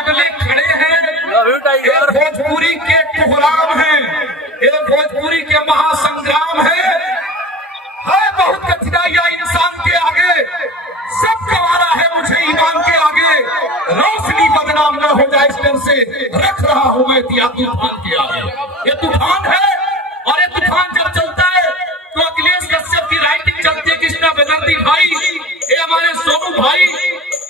लाडले खड़े हैं, ये भोजपुरी के कोहराम हैं, ये भोजपुरी के महासंग्राम है बहुत कठिनाइयां इंसान के आगे, सब गंवारा है मुझे ईमान के आगे, रोशनी बदनाम न हो जाए इस डर से रख रहा हूं मैं दिया तूफान के आगे। ये तूफान है और ये तूफान जब चलता है तो अखिलेश कश्यप की राइटिंग चलती है, कृष्णा बेदर्दी भाई, ये हमारे सोनू भाई,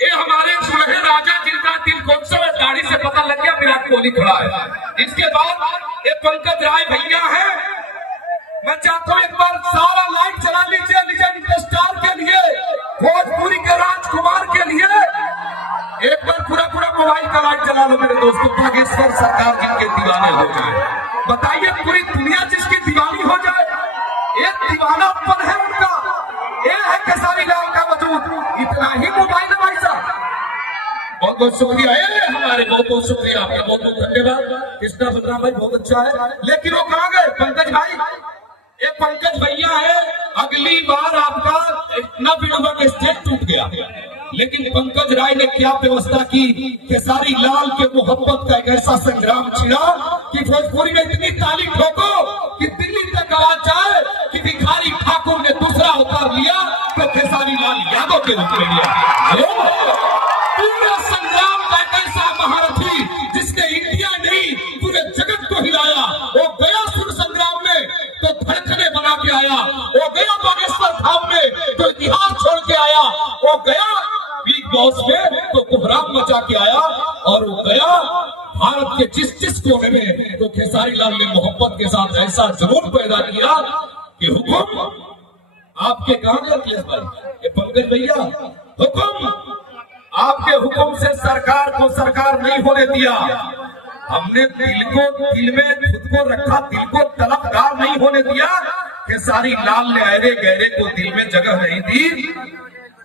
ये हमारे सुलहे राजा जिनका दिल कोत्सव है, दाढ़ी से पता लग गया विराट कोहली खड़ा है। इसके बाद ये पंकज राय भैया है, मैं चाहता हूं एक बार सारा लाइट चला लीजिए लीजेंड स्टार के लिए, भोजपुरी के राजकुमार के लिए एक बार पूरा मोबाइल का लाइट चला लो मेरे दोस्तों। बागेश्वर सरकार जिनके दीवाने हो जाए, बताइए पूरी दुनिया जिसकी दीवानी हो जाए, एक दीवानापन है उनका, ये है खेसारी लाल का वजूद, इतना ही मोबाइल है भाई साहब। बहुत बहुत शुक्रिया है हमारे, बहुत बहुत शुक्रिया आपका, बहुत बहुत धन्यवाद। कृष्णा बलराम भाई बहुत अच्छा है, लेकिन वो कहाँ गए पंकज भाई? ये पंकज भैया है, अगली बार आपका इतना वीडियो का स्टेज टूट गया, लेकिन पंकज राय ने क्या व्यवस्था की, खेसारी लाल के मोहब्बत का एक ऐसा संग्राम छिड़ा कि भोजपुरी में इतनी ताली ठोको कि दिल्ली तक आवाज जाए कि भिखारी ठाकुर ने दूसरा अवतार लिया तो खेसारी लाल यादव के रूप में लिया। पूरे संग्राम का एक ऐसा महारथी जिसने इंडिया नहीं पूरे जगत को हिलाया, वो गया सुर संग्राम में तो धड़कने बना के आया, वो गया बागेश्वर धाम में तो इतिहास छोड़ के आया, वो गया बिग बॉस में तो कोहराम मचा के आया, और वो गया भारत के जिस कोने में तो खेसारी लाल ने मोहब्बत के साथ ऐसा जुनून पैदा किया कि हुक्म आपके कहां गए अखिलेश भाई, ये पंकज भैया, हुक्म आपके हुक्म से सरकार को सरकार नहीं होने दिया, हमने दिल में खुद को रखा, दिल को तलबगार नहीं होने दिया। खेसारी लाल ने अरे गहरे को दिल में जगह नहीं दी,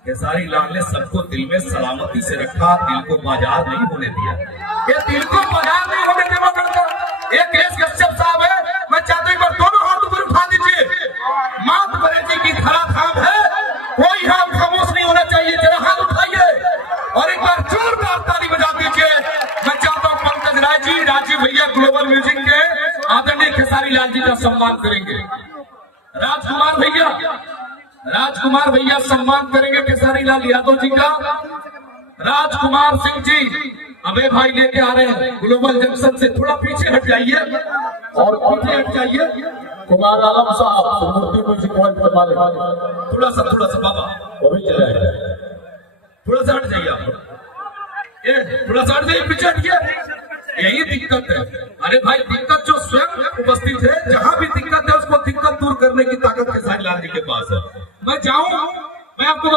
खेसारी लाल ने सबको दिल में सलामती से रखा, दिल को बाजार नहीं होने दिया। ये दिल को बाजार नहीं होने देना पड़ता। एक अखिलेश कश्यप साहब है, मैं चाहता हूं दोनों हाथ ऊपर उठा दीजिए, मात बरेजी की खरा थाम है, कोई हाथ खामोश नहीं होना चाहिए, जरा हाथ उठाइए और एक बार जोरदार ताली बजा दीजिए। मैं चाहता हूं पंकज राय जी, राजीव भैया ग्लोबल म्यूजिक के आदरणीय खेसारी लाल जी का सम्मान करेंगे, राजकुमार भैया सम्मान करेंगे खेसारी लाल यादव जी का, राजकुमार सिंह जी अबे भाई लेके आ रहे हैं ग्लोबल जंक्शन से, थोड़ा पीछे हट जाइए और पीछे हट जाइए। कुमार आलम साहब मूर्ति म्यूजिक पॉइंट पर मालिक, थोड़ा सा बाबा वो भी चला है, थोड़ा सा हट जाइए आप, थोड़ा सा हट जाइए, पीछे हटिए, यही दिक्कत है। अरे भाई दिक्कत जो स्वयं उपस्थित है, जहां भी दिक्कत है उसको दिक्कत दूर करने की ताकत खेसारी लाल जी के पास है। मैं जाऊं, मैं आपको